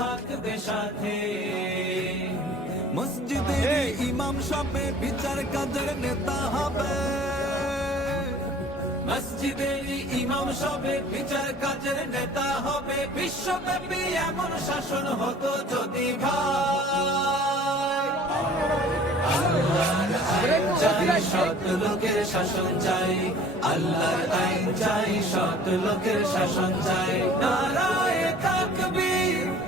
থাকবে সাথে। মসজিদে ইমাম সবে বিচার কাজের নেতা হবে? মসজিদের ইমাম সবে বিচার কাজের নেতা হবে? বিশ্বব্যাপী এমন শাসন হতো যদি ভাই। চাই সৎ লোকের শাসন চাই। আল্লাহর আইন চাই সৎ লোকের শাসন চাই। নারায় তাকবীর।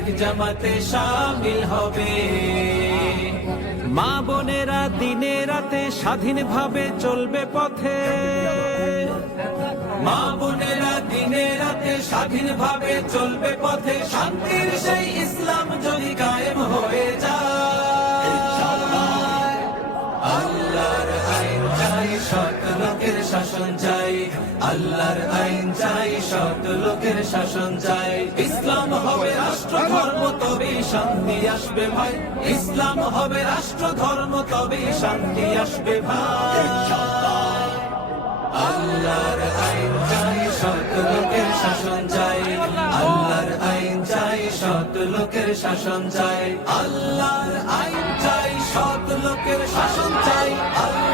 এক জামাতে শামিল হবে। মা বোনেরা দিনে রাতে স্বাধীনভাবে চলবে পথে। মা বোনেরা দিনে রাতে স্বাধীনভাবে চলবে পথে। শান্তির সেই ইসলাম যদি কায়েম লোকের শাসন চাই, আল্লাহর আইন চাই, সৎ লোকের শাসন চাই। ইসলাম হবে রাষ্ট্র ধর্ম তবেই শান্তি আসবে ভাই। ইসলাম হবে রাষ্ট্র ধর্ম তবেই শান্তি আসবে ভাই। আল্লাহর আইন চাই, সৎ লোকের শাসন চাই। আল্লাহর আইন চাই, সৎ লোকের শাসন চাই। আল্লাহর আইন চাই, সৎ লোকের শাসন চাই। আল্লাহর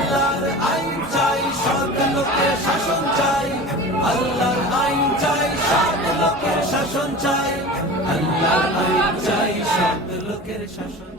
শাসন চাই আল্লাহ চাই সব লোকের শাসন।